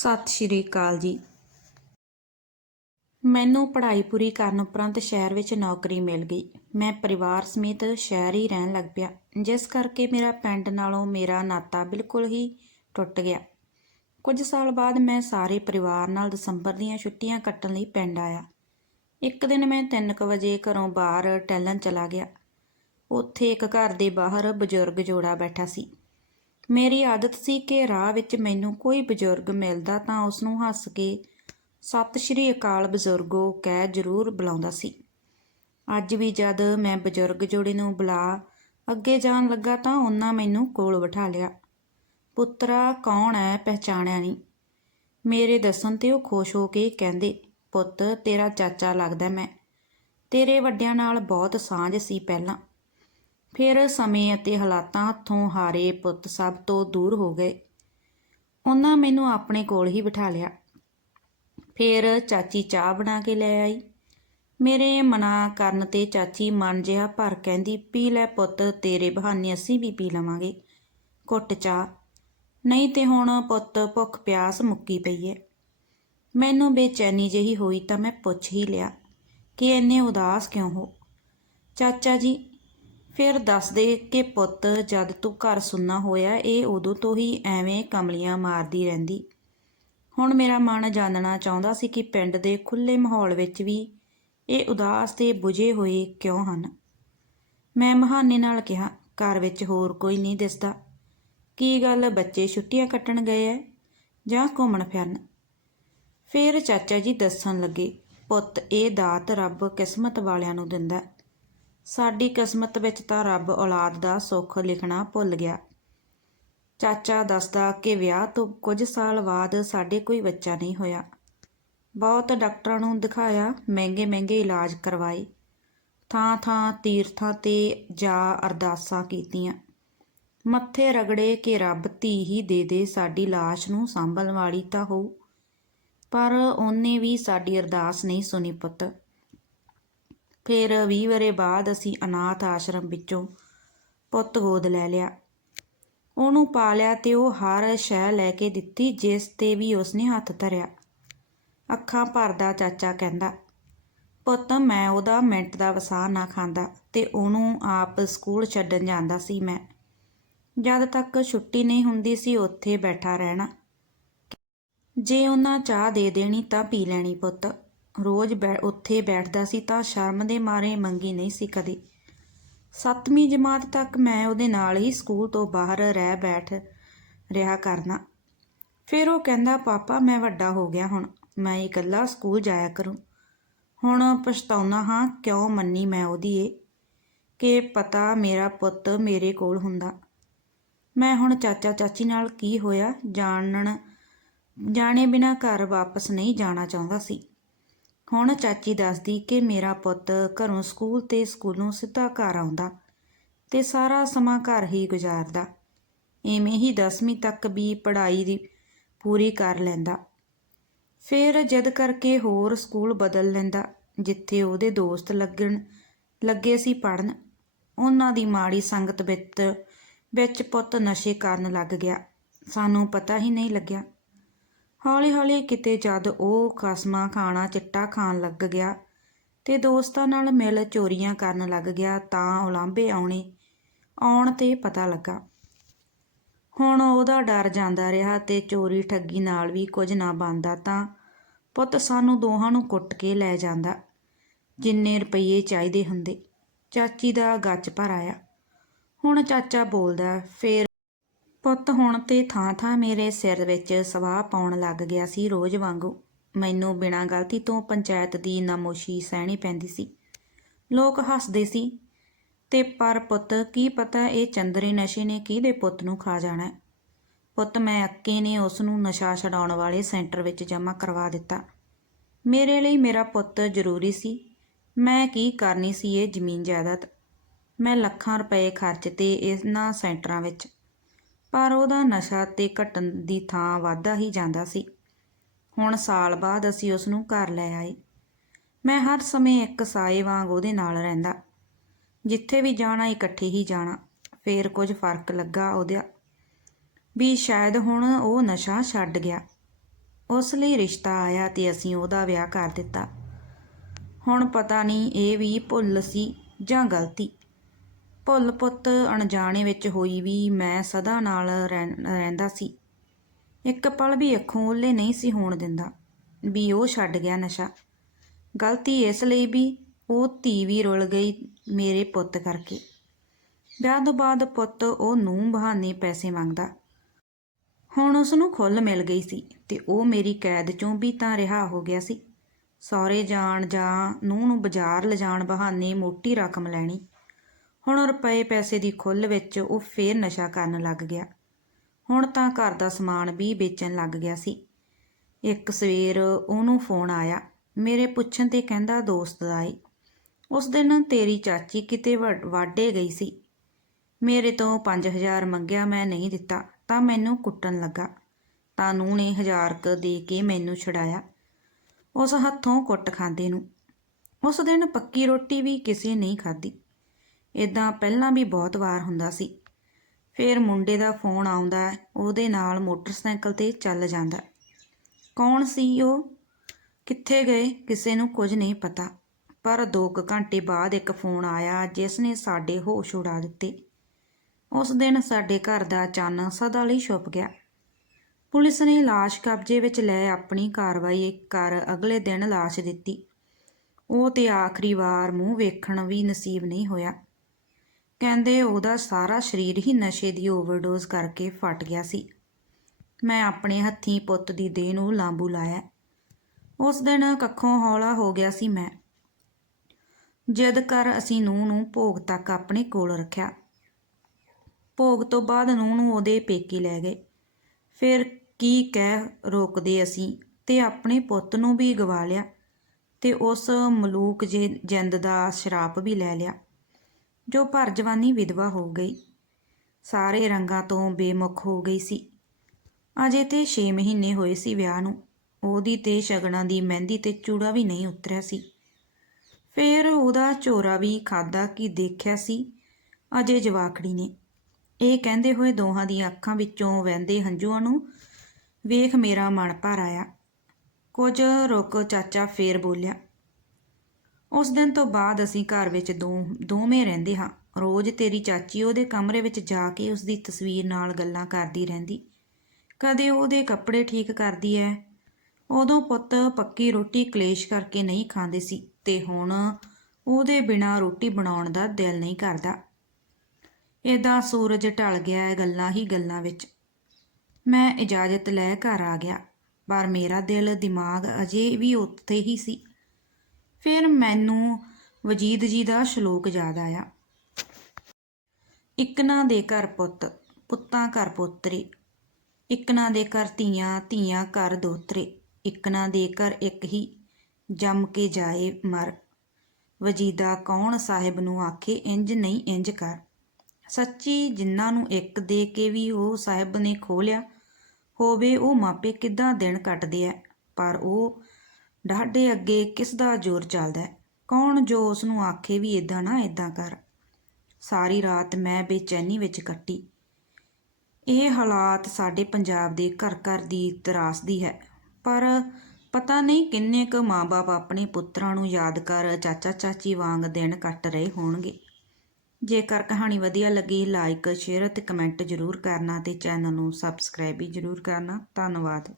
ਸਤਿ ਸ਼੍ਰੀ ਅਕਾਲ ਜੀ। ਮੈਨੂੰ ਪੜ੍ਹਾਈ ਪੂਰੀ ਕਰਨ ਉਪਰੰਤ ਸ਼ਹਿਰ ਵਿੱਚ ਨੌਕਰੀ ਮਿਲ ਗਈ। ਮੈਂ ਪਰਿਵਾਰ ਸਮੇਤ ਸ਼ਹਿਰ ਹੀ ਰਹਿਣ ਲੱਗ ਪਿਆ। ਜਿਸ ਕਰਕੇ ਮੇਰਾ ਪਿੰਡ ਨਾਲੋਂ ਮੇਰਾ ਨਾਤਾ ਬਿਲਕੁਲ ਹੀ ਟੁੱਟ ਗਿਆ। ਕੁਝ ਸਾਲ ਬਾਅਦ ਮੈਂ ਸਾਰੇ ਪਰਿਵਾਰ ਨਾਲ ਦਸੰਬਰ ਦੀਆਂ ਛੁੱਟੀਆਂ ਕੱਟਣ ਲਈ ਪਿੰਡ ਆਇਆ। ਇੱਕ ਦਿਨ ਮੈਂ 3:00 ਵਜੇ ਘਰੋਂ ਬਾਹਰ ਟਹਿਲਣ ਚਲਾ ਗਿਆ। ਉੱਥੇ ਇੱਕ ਘਰ ਦੇ ਬਾਹਰ ਬਜ਼ੁਰਗ ਜੋੜਾ ਬੈਠਾ ਸੀ। ਮੇਰੀ ਆਦਤ ਸੀ ਕਿ ਰਾਹ ਵਿੱਚ ਮੈਨੂੰ ਕੋਈ ਬਜ਼ੁਰਗ ਮਿਲਦਾ ਤਾਂ ਉਸ ਨੂੰ ਹੱਸ ਕੇ ਸਤਿ ਸ਼੍ਰੀ ਅਕਾਲ ਬਜ਼ੁਰਗੋ ਕਹਿ ਜ਼ਰੂਰ ਬੁਲਾਉਂਦਾ ਸੀ। ਅੱਜ ਵੀ ਜਦ ਮੈਂ ਬਜ਼ੁਰਗ ਜੋੜੇ ਨੂੰ ਬੁਲਾ ਅੱਗੇ ਜਾਣ ਲੱਗਾ ਤਾਂ ਉਹਨਾਂ ਮੈਨੂੰ ਕੋਲ ਬਿਠਾ ਲਿਆ। ਪੁੱਤਰਾ, ਕੌਣ ਹੈ ਪਹਿਚਾਣਿਆ ਨਹੀਂ। ਮੇਰੇ ਦੱਸਣ ਤੇ ਉਹ ਖੁਸ਼ ਹੋ ਕੇ ਕਹਿੰਦੇ, ਪੁੱਤ, ਤੇਰਾ ਚਾਚਾ ਲੱਗਦਾ ਮੈਂ। ਤੇਰੇ ਵੱਡਿਆਂ ਨਾਲ ਬਹੁਤ ਸਾਂਝ ਸੀ ਪਹਿਲਾਂ। ਫਿਰ ਸਮੇਂ ਅਤੇ ਹਾਲਾਤਾਂ ਹੱਥੋਂ ਹਾਰੇ ਪੁੱਤ ਸਭ ਤੋਂ ਦੂਰ ਹੋ ਗਏ। ਉਹਨਾਂ ਮੈਨੂੰ ਆਪਣੇ ਕੋਲ ਹੀ ਬਿਠਾ ਲਿਆ। ਫਿਰ ਚਾਚੀ ਚਾਹ ਬਣਾ ਕੇ ਲੈ ਆਈ। ਮੇਰੇ ਮਨਾ ਕਰਨ ਤੇ ਚਾਚੀ ਮਨ ਜਿਹਾ ਭਰ ਕਹਿੰਦੀ, ਪੀ ਲੈ ਪੁੱਤ, ਤੇਰੇ ਬਹਾਨੇ ਅਸੀਂ ਵੀ ਪੀ ਲਵਾਂਗੇ। ਘੁੱਟ ਚਾਹ। ਨਹੀਂ ਤੇ ਹੁਣ ਪੁੱਤ, ਭੁੱਖ ਪਿਆਸ ਮੁੱਕੀ ਪਈ ਏ। ਮੈਨੂੰ ਬੇਚੈਨੀ ਜਿਹੀ ਹੋਈ ਤਾਂ ਮੈਂ ਪੁੱਛ ਹੀ ਲਿਆ, ਕਿ ਇੰਨੇ ਉਦਾਸ ਕਿਉਂ ਹੋ? ਚਾਚਾ ਜੀ ਫਿਰ ਦੱਸ ਦੇ ਕਿ ਪੁੱਤ, ਜਦ ਤੂੰ ਘਰ ਸੁੰਨਾ ਹੋਇਆ, ਇਹ ਉਦੋਂ ਤੋਂ ਹੀ ਐਵੇਂ ਕਮਲੀਆਂ ਮਾਰਦੀ ਰਹਿੰਦੀ। ਹੁਣ ਮੇਰਾ ਮਨ ਜਾਣਨਾ ਚਾਹੁੰਦਾ ਸੀ ਕਿ ਪਿੰਡ ਦੇ ਖੁੱਲੇ ਮਾਹੌਲ ਵਿੱਚ ਵੀ ਇਹ ਉਦਾਸ ਤੇ ਬੁਝੇ ਹੋਏ ਕਿਉਂ ਹਨ। ਮੈਂ ਮਹਾਨੇ ਨਾਲ ਕਿਹਾ, ਘਰ ਵਿੱਚ ਹੋਰ ਕੋਈ ਨਹੀਂ ਦਿਸਦਾ। ਕੀ ਗੱਲ ਬੱਚੇ ਛੁੱਟੀਆਂ ਕੱਟਣ ਗਏ ਐ ਜਾਂ ਘੁੰਮਣ ਫਿਰਨ? ਫਿਰ ਚਾਚਾ ਜੀ ਦੱਸਣ ਲੱਗੇ, ਪੁੱਤ, ਇਹ ਦਾਤ ਰੱਬ ਕਿਸਮਤ ਵਾਲਿਆਂ ਨੂੰ ਦਿੰਦਾ। ਸਾਡੀ ਕਿਸਮਤ ਵਿੱਚ ਤਾਂ ਰੱਬ ਔਲਾਦ ਦਾ ਸੁੱਖ ਲਿਖਣਾ ਭੁੱਲ ਗਿਆ। ਚਾਚਾ ਦੱਸਦਾ ਕਿ ਵਿਆਹ ਤੋਂ ਕੁਝ ਸਾਲ ਬਾਅਦ ਸਾਡੇ ਕੋਈ ਬੱਚਾ ਨਹੀਂ ਹੋਇਆ। ਬਹੁਤ ਡਾਕਟਰਾਂ ਨੂੰ ਦਿਖਾਇਆ, ਮਹਿੰਗੇ ਮਹਿੰਗੇ ਇਲਾਜ ਕਰਵਾਏ। ਥਾਂ ਥਾਂ ਤੀਰਥਾਂ ਤੇ ਜਾ ਅਰਦਾਸਾਂ ਕੀਤੀਆਂ। ਮੱਥੇ ਰਗੜੇ ਕਿ ਰੱਬ ਧੀ ਹੀ ਦੇ ਦੇ ਸਾਡੀ ਲਾਸ਼ ਨੂੰ ਸੰਭਲਣ ਵਾਲੀ ਤਾਂ ਹੋ ਪਰ ਉਹਨੇ ਵੀ ਸਾਡੀ ਅਰਦਾਸ ਨਹੀਂ ਸੁਣੀ ਪੁੱਤ। ਫਿਰ 20 ਵਰੇ ਬਾਅਦ ਅਸੀਂ ਅਨਾਥ ਆਸ਼ਰਮ ਵਿੱਚੋਂ ਪੁੱਤ ਗੋਦ ਲੈ ਲਿਆ। ਉਹਨੂੰ ਪਾਲਿਆ ਤੇ ਉਹ ਹਰ ਸ਼ੈ ਲੈ ਕੇ ਦਿੱਤੀ, ਜਿਸ ਤੇ ਵੀ ਉਸਨੇ ਹੱਥ ਧਰਿਆ। ਅੱਖਾਂ ਭਰਦਾ ਚਾਚਾ ਕਹਿੰਦਾ, ਪੁੱਤ, ਮੈਂ ਉਹਦਾ ਮਿੰਟ ਦਾ ਵਸਾ ਨਾ ਖਾਂਦਾ ਤੇ ਉਹਨੂੰ ਆਪ ਸਕੂਲ ਛੱਡਣ ਜਾਂਦਾ ਸੀ ਮੈਂ। ਜਦ ਤੱਕ ਛੁੱਟੀ ਨਹੀਂ ਹੁੰਦੀ ਸੀ, ਉੱਥੇ ਬੈਠਾ ਰਹਿਣਾ। ਜੇ ਉਹਨਾਂ ਚਾਹ ਦੇ ਦੇਣੀ ਤਾਂ ਪੀ ਲੈਣੀ ਪੁੱਤ। ਰੋਜ਼ ਬੈ, ਉੱਥੇ ਬੈਠਦਾ ਸੀ ਤਾਂ ਸ਼ਰਮ ਦੇ ਮਾਰੇ ਮੰਗੀ ਨਹੀਂ ਸੀ ਕਦੇ। ਸੱਤਵੀਂ ਜਮਾਤ ਤੱਕ ਮੈਂ ਉਹਦੇ ਨਾਲ ਹੀ ਸਕੂਲ ਤੋਂ ਬਾਹਰ ਰਹਿ ਬੈਠ ਰਿਹਾ ਕਰਨਾ। ਫਿਰ ਉਹ ਕਹਿੰਦਾ, ਪਾਪਾ, ਮੈਂ ਵੱਡਾ ਹੋ ਗਿਆ ਹੁਣ। ਮੈਂ ਇਕੱਲਾ ਸਕੂਲ ਜਾਇਆ ਕਰੂੰ। ਹੁਣ ਪਛਤਾਉਣਾ ਹਾਂ, ਕਿਉਂ ਮੰਨੀ ਮੈਂ ਉਹਦੀ ਏ ਕਿ ਪਤਾ ਮੇਰਾ ਪੁੱਤ ਮੇਰੇ ਕੋਲ ਹੁੰਦਾ। ਮੈਂ ਹੁਣ ਚਾਚਾ ਚਾਚੀ ਨਾਲ ਕੀ ਹੋਇਆ? ਜਾਣਨ, ਜਾਣੇ ਬਿਨਾ ਘਰ ਵਾਪਸ ਨਹੀਂ ਜਾਣਾ ਚਾਹੁੰਦਾ ਸੀ। ਹੁਣ ਚਾਚੀ ਦੱਸਦੀ ਕਿ ਮੇਰਾ ਪੁੱਤ ਘਰੋਂ ਸਕੂਲ ਤੇ ਸਕੂਲੋਂ ਸਿੱਧਾ ਘਰ ਆਉਂਦਾ ਤੇ ਸਾਰਾ ਸਮਾਂ ਘਰ ਹੀ ਗੁਜ਼ਾਰਦਾ। ਐਵੇਂ ਹੀ 10ਵੀਂ ਤੱਕ ਵੀ ਪੜ੍ਹਾਈ ਦੀ ਪੂਰੀ ਕਰ ਲੈਂਦਾ। ਫਿਰ ਜਦ ਕਰਕੇ ਹੋਰ ਸਕੂਲ ਬਦਲ ਲੈਂਦਾ, ਜਿੱਥੇ ਉਹਦੇ ਦੋਸਤ ਲੱਗਣ, ਲੱਗੇ ਸੀ ਪੜਨ ਉਹਨਾਂ ਦੀ ਮਾੜੀ ਸੰਗਤ ਵਿੱਚ ਵਿੱਚ ਪੁੱਤ ਨਸ਼ੇ ਕਰਨ ਲੱਗ ਗਿਆ। ਸਾਨੂੰ ਪਤਾ ਹੀ ਨਹੀਂ ਲੱਗਿਆ। ਹੌਲੀ-ਹੌਲੀ ਕਿਤੇ ਜਦ ਉਹ ਕਸਮਾਂ ਖਾਣਾ ਚਿੱਟਾ ਖਾਣ ਲੱਗ ਗਿਆ ਤੇ ਦੋਸਤਾਂ ਨਾਲ ਮਿਲ ਚੋਰੀਆਂ ਕਰਨ ਲੱਗ ਗਿਆ ਤਾਂ ਉਲਾਂਭੇ ਆਉਣੇ, ਆਉਣ ਤੇ ਪਤਾ ਲੱਗਾ। ਹੁਣ ਉਹਦਾ ਡਰ ਜਾਂਦਾ ਰਿਹਾ ਤੇ ਚੋਰੀ ਠੱਗੀ ਨਾਲ ਵੀ ਕੁਝ ਨਾ ਬਣਦਾ ਤਾਂ ਪੁੱਤ ਸਾਨੂੰ ਦੋਹਾਂ ਨੂੰ ਕੁੱਟ ਕੇ ਲੈ ਜਾਂਦਾ, ਜਿੰਨੇ ਰੁਪਏ ਚਾਹੀਦੇ ਹੁੰਦੇ। ਚਾਚੀ ਦਾ ਗੱਚ ਭਰ ਆਇਆ। ਹੁਣ ਚਾਚਾ ਬੋਲਦਾ, ਫੇਰ ਪੁੱਤ ਹੁਣ ਤੇ ਥਾਂ ਥਾਂ ਮੇਰੇ ਸਿਰ ਵਿੱਚ ਸਵਾਹ ਪਾਉਣ ਲੱਗ ਗਿਆ ਸੀ ਰੋਜ਼ ਵਾਂਗੂ। ਮੈਨੂੰ ਬਿਨਾਂ ਗਲਤੀ ਤੋਂ ਪੰਚਾਇਤ ਦੀ ਨਾਮੋਸ਼ੀ ਸਹਿਣੀ ਪੈਂਦੀ ਸੀ। ਲੋਕ ਹੱਸਦੇ ਸੀ। ਤੇ ਪਰ ਪੁੱਤ, ਕੀ ਪਤਾ ਇਹ ਚੰਦਰੇ ਨਸ਼ੇ ਨੇ ਕਿਹਦੇ ਪੁੱਤ ਨੂੰ ਖਾ ਜਾਣਾ ਪੁੱਤ, ਮੈਂ ਅੱਕੇ ਨੇ ਉਸ ਨੂੰ ਨਸ਼ਾ ਛਡਾਉਣ ਵਾਲੇ ਸੈਂਟਰ ਵਿੱਚ ਜਮ੍ਹਾਂ ਕਰਵਾ ਦਿੱਤਾ। ਮੇਰੇ ਲਈ ਮੇਰਾ ਪੁੱਤ ਜ਼ਰੂਰੀ ਸੀ। ਮੈਂ ਕੀ ਕਰਨੀ ਸੀ ਇਹ ਜ਼ਮੀਨ ਜਾਇਦਾਦ? ਮੈਂ ਲੱਖਾਂ ਰੁਪਏ ਖਰਚ ਤੇ ਇਹਨਾਂ ਸੈਂਟਰਾਂ ਵਿੱਚ ਪਰ ਉਹਦਾ ਨਸ਼ਾ ਤੇ ਘਟਣ ਦੀ ਥਾਂ ਵਾਧਾ ਹੀ ਜਾਂਦਾ ਸੀ। ਹੁਣ ਸਾਲ ਬਾਅਦ ਅਸੀਂ ਉਸ ਨੂੰ ਘਰ ਲੈ ਆਏ। ਮੈਂ ਹਰ ਸਮੇਂ ਇੱਕ ਸਾਏ ਵਾਂਗ ਉਹਦੇ ਨਾਲ ਰਹਿੰਦਾ। ਜਿੱਥੇ ਵੀ ਜਾਣਾ, ਇਕੱਠੇ ਹੀ ਜਾਣਾ। ਫੇਰ ਕੁਝ ਫ਼ਰਕ ਲੱਗਾ ਉਹਦਾ ਵੀ ਸ਼ਾਇਦ ਹੁਣ ਉਹ ਨਸ਼ਾ ਛੱਡ ਗਿਆ। ਉਸ ਲਈ ਰਿਸ਼ਤਾ ਆਇਆ ਤੇ ਅਸੀਂ ਉਹਦਾ ਵਿਆਹ ਕਰ ਦਿੱਤਾ। ਹੁਣ ਪਤਾ ਨਹੀਂ ਇਹ ਵੀ ਭੁੱਲ ਸੀ ਜਾਂ ਗਲਤੀ। ਭੁੱਲ ਪੁੱਤ ਅਣਜਾਣੇ ਵਿੱਚ ਹੋਈ ਵੀ ਮੈਂ ਸਦਾ ਨਾਲ ਰਹਿ- ਰਹਿੰਦਾ ਸੀ। ਇੱਕ ਪਲ ਵੀ ਅੱਖੋਂ ਓਲੇ ਨਹੀਂ ਸੀ ਹੋਣ ਦਿੰਦਾ, ਵੀ ਉਹ ਛੱਡ ਗਿਆ ਨਸ਼ਾ। ਗਲਤੀ ਇਸ ਲਈ ਵੀ ਉਹ ਧੀ ਵੀ ਰੁਲ ਗਈ ਮੇਰੇ ਪੁੱਤ ਕਰਕੇ। ਵਿਆਹ ਤੋਂ ਬਾਅਦ ਪੁੱਤ ਉਹ ਨੂੰ ਬਹਾਨੇ ਪੈਸੇ ਮੰਗਦਾ। ਹੁਣ ਉਸ ਨੂੰ ਖੁੱਲ ਮਿਲ ਗਈ ਸੀ ਤੇ ਉਹ ਮੇਰੀ ਕੈਦ ਚੋਂ ਵੀ ਤਾਂ ਰਿਹਾ ਹੋ ਗਿਆ ਸੀ। ਸਹੁਰੇ ਜਾਣ ਜਾਂ ਨੂੰਹ ਨੂੰ ਬਾਜ਼ਾਰ ਲਿਜਾਣ ਬਹਾਨੇ ਮੋਟੀ ਰਕਮ ਲੈਣੀ। ਹੁਣ ਰੁਪਏ ਪੈਸੇ ਦੀ ਖੁੱਲ ਵਿੱਚ ਉਹ ਫੇਰ ਨਸ਼ਾ ਕਰਨ ਲੱਗ ਗਿਆ। ਹੁਣ ਤਾਂ ਘਰ ਦਾ ਸਮਾਨ ਵੀ ਵੇਚਣ ਲੱਗ ਗਿਆ ਸੀ। ਇੱਕ ਸਵੇਰ ਉਹਨੂੰ ਫੋਨ ਆਇਆ। ਮੇਰੇ ਪੁੱਛਣ ਤੇ ਕਹਿੰਦਾ ਦੋਸਤ ਦਾ ਏ। ਉਸ ਦਿਨ ਤੇਰੀ ਚਾਚੀ ਕਿਤੇ ਵਾ- ਵਾਢੇ ਗਈ ਸੀ। ਮੇਰੇ ਤੋਂ 5000 ਮੰਗਿਆ ਮੈਂ ਨਹੀਂ ਦਿੱਤਾ, ਤਾਂ ਮੈਨੂੰ ਕੁੱਟਣ ਲੱਗਾ। ਤਾਂ ਨੂੰ ਨੇ ਹਜ਼ਾਰ ਕ ਦੇ ਕੇ ਮੈਨੂੰ ਛਡਾਇਆ। ਉਸ ਹੱਥੋਂ ਕੁੱਟ ਖਾਂਦੇ ਨੂੰ। ਉਸ ਦਿਨ ਪੱਕੀ ਰੋਟੀ ਵੀ ਕਿਸੇ ਨਹੀਂ ਖਾਧੀ। ਇਦਾਂ ਪਹਿਲਾਂ ਵੀ ਬਹੁਤ ਵਾਰ ਹੁੰਦਾ ਸੀ। ਫਿਰ ਮੁੰਡੇ ਦਾ ਫੋਨ ਆਉਂਦਾ, ਉਹਦੇ ਨਾਲ ਮੋਟਰਸਾਈਕਲ ਤੇ ਚੱਲ ਜਾਂਦਾ। ਕੌਣ ਸੀ ਉਹ? ਕਿੱਥੇ ਗਏ? ਕਿਸੇ ਨੂੰ ਕੁਝ ਨਹੀਂ ਪਤਾ। ਪਰ 2 ਘੰਟੇ ਬਾਅਦ ਇੱਕ ਫੋਨ ਆਇਆ, ਜਿਸ ਨੇ ਸਾਡੇ ਹੋਸ਼ ਉਡਾ ਦਿੱਤੇ। ਉਸ ਦਿਨ ਸਾਡੇ ਘਰ ਦਾ ਚੰਨ ਸਦਾ ਲਈ ਛੁਪ ਗਿਆ। ਪੁਲਿਸ ਨੇ ਲਾਸ਼ ਕਬਜ਼ੇ ਵਿੱਚ ਲੈ ਆਪਣੀ ਕਾਰਵਾਈ ਕਰ ਅਗਲੇ ਦਿਨ ਲਾਸ਼ ਦਿੱਤੀ। ਉਹ ਤੇ ਆਖਰੀ ਵਾਰ ਮੂੰਹ ਵੇਖਣ ਵੀ ਨਸੀਬ ਨਹੀਂ ਹੋਇਆ। ਕਹਿੰਦੇ ਉਹਦਾ ਸਾਰਾ ਸਰੀਰ ਹੀ ਨਸ਼ੇ ਦੀ ਓਵਰਡੋਜ਼ ਕਰਕੇ ਫਟ ਗਿਆ ਸੀ। ਮੈਂ ਆਪਣੇ ਹੱਥੀਂ ਪੁੱਤ ਦੀ ਦੇਹ ਨੂੰ ਲਾਂਬੂ ਲਾਇਆ। ਉਸ ਦਿਨ ਕੱਖੋਂ ਹੌਲਾ ਹੋ ਗਿਆ ਸੀ ਮੈਂ। ਜਦ ਕਰ ਅਸੀਂ ਨੂੰਹ ਨੂੰ ਭੋਗ ਤੱਕ ਆਪਣੇ ਕੋਲ ਰੱਖਿਆ। ਭੋਗ ਤੋਂ ਬਾਅਦ ਨੂੰਹ ਨੂੰ ਉਹਦੇ ਪੇਕੇ ਲੈ ਗਏ। ਫਿਰ ਕੀ ਕਹਿ ਰੋਕਦੇ ਅਸੀਂ ਤੇ ਆਪਣੇ ਪੁੱਤ ਨੂੰ ਵੀ ਗਵਾ ਲਿਆ ਤੇ ਉਸ ਮਲੂਕ ਜੇ ਜਿੰਦ ਦਾ ਸ਼ਰਾਪ ਵੀ ਲੈ ਲਿਆ। ਜੋ ਭਰ ਜਵਾਨੀ ਵਿਧਵਾ ਹੋ ਗਈ। ਸਾਰੇ ਰੰਗਾਂ ਤੋਂ ਬੇਮੁਖ ਹੋ ਗਈ ਸੀ। ਅਜੇ ਤੇ 6 ਮਹੀਨੇ ਹੋਏ ਸੀ ਵਿਆਹ ਨੂੰ। ਉਹਦੀ ਤੇ ਸ਼ਗਨਾਂ ਦੀ ਮਹਿੰਦੀ ਤੇ ਚੂੜਾ ਵੀ ਨਹੀਂ ਉਤਰਿਆ ਸੀ। ਫਿਰ ਉਹਦਾ ਝੋਰਾ ਵੀ ਖਾਦਾ ਕੀ ਦੇਖਿਆ ਸੀ ਅਜੇ ਜਵਾਕੜੀ ਨੇ। ਇਹ ਕਹਿੰਦੇ ਹੋਏ ਦੋਹਾਂ ਦੀਆਂ ਅੱਖਾਂ ਵਿੱਚੋਂ ਵਹਿੰਦੇ ਹੰਝੂਆਂ ਨੂੰ ਵੇਖ ਮੇਰਾ ਮਨ ਭਰ ਆਇਆ। ਕੁਝ ਰੁਕ ਚਾਚਾ ਫੇਰ ਬੋਲਿਆ ਉਸ ਦਿਨ ਤੋਂ ਬਾਅਦ ਅਸੀਂ ਘਰ ਵਿੱਚ ਦੋ, ਦੋਵੇਂ ਰਹਿੰਦੇ ਹਾਂ। ਰੋਜ਼ ਤੇਰੀ ਚਾਚੀ ਉਹਦੇ ਕਮਰੇ ਵਿੱਚ ਜਾ ਕੇ ਉਸ ਦੀ ਤਸਵੀਰ ਨਾਲ ਗੱਲਾਂ ਕਰਦੀ ਰਹਿੰਦੀ। ਕਦੇ ਉਹਦੇ ਕੱਪੜੇ ਠੀਕ ਕਰਦੀ ਐ। ਉਦੋਂ ਪੁੱਤ ਪੱਕੀ ਰੋਟੀ ਕਲੇਸ਼ ਕਰਕੇ ਨਹੀਂ ਖਾਂਦੇ ਸੀ ਤੇ ਹੁਣ ਉਹਦੇ ਬਿਨਾ ਰੋਟੀ ਬਣਾਉਣ ਦਾ ਦਿਲ ਨਹੀਂ ਕਰਦਾ। ਏਦਾਂ ਸੂਰਜ ਢਲ ਗਿਆ ਹੈ ਗੱਲਾਂ ਹੀ ਗੱਲਾਂ ਵਿੱਚ। ਮੈਂ ਇਜਾਜ਼ਤ ਲੈ ਘਰ ਆ ਗਿਆ, ਪਰ ਮੇਰਾ ਦਿਲ ਦਿਮਾਗ ਅਜੇ ਵੀ ਉੱਥੇ ਹੀ ਸੀ। ਫਿਰ ਮੈਨੂੰ ਵਜੀਦ ਜੀ ਦਾ ਸ਼ਲੋਕ ਯਾਦ ਆਇਆ। ਇੱਕ ਦੇ ਘਰ ਪੁੱਤ, ਪੁੱਤਾਂ ਘਰ ਪੋਤਰੇ। ਇੱਕ ਦੇ ਘਰ ਧੀਆਂ ਧੀਆਂ ਘਰ ਦੋਤਰੇ। ਇੱਕ ਨਾ ਦੇ ਘਰ ਇੱਕ ਹੀ, ਜੰਮ ਕੇ ਜਾਏ ਮਰ। ਵਜੀਦਾ ਕੌਣ ਸਾਹਿਬ ਨੂੰ ਆਖੇ ਇੰਜ ਨਹੀਂ ਇੰਜ ਕਰ। ਸੱਚੀ ਜਿਨ੍ਹਾਂ ਨੂੰ ਇੱਕ ਦੇ ਕੇ ਵੀ ਉਹ ਸਾਹਿਬ ਨੇ ਖੋਲਿਆ ਹੋਵੇ ਉਹ ਮਾਪੇ ਕਿੱਦਾਂ ਦਿਨ ਕੱਟਦੇ ਐ, ਪਰ ਉਹ ਡਾਢੇ ਅੱਗੇ ਕਿਸ ਦਾ ਜ਼ੋਰ ਚੱਲਦਾ ਹੈ? ਕੌਣ ਜੋ ਉਸ ਨੂੰ ਆਖੇ ਵੀ ਇਦਾਂ ਨਾ ਇਦਾਂ ਕਰ? ਸਾਰੀ ਰਾਤ ਮੈਂ ਬੇਚੈਨੀ ਵਿੱਚ ਕੱਟੀ। ਇਹ ਹਾਲਾਤ ਸਾਡੇ ਪੰਜਾਬ ਦੇ ਘਰ ਘਰ ਦੀ ਤਰਾਸਦੀ ਹੈ। ਪਰ ਪਤਾ ਨਹੀਂ ਕਿੰਨੇ ਕੁ ਮਾਪੇ ਆਪਣੇ ਪੁੱਤਰਾਂ ਨੂੰ ਯਾਦ ਕਰ ਚਾਚਾ ਚਾਚੀ ਵਾਂਗ ਦਿਨ ਕੱਟ ਰਹੇ ਹੋਣਗੇ। ਜੇਕਰ ਕਹਾਣੀ ਵਧੀਆ ਲੱਗੀ ਲਾਈਕ ਸ਼ੇਅਰ ਅਤੇ ਕਮੈਂਟ ਜ਼ਰੂਰ ਕਰਨਾ ਤੇ ਚੈਨਲ ਨੂੰ ਸਬਸਕ੍ਰਾਈਬ ਵੀ ਜ਼ਰੂਰ ਕਰਨਾ। ਧੰਨਵਾਦ।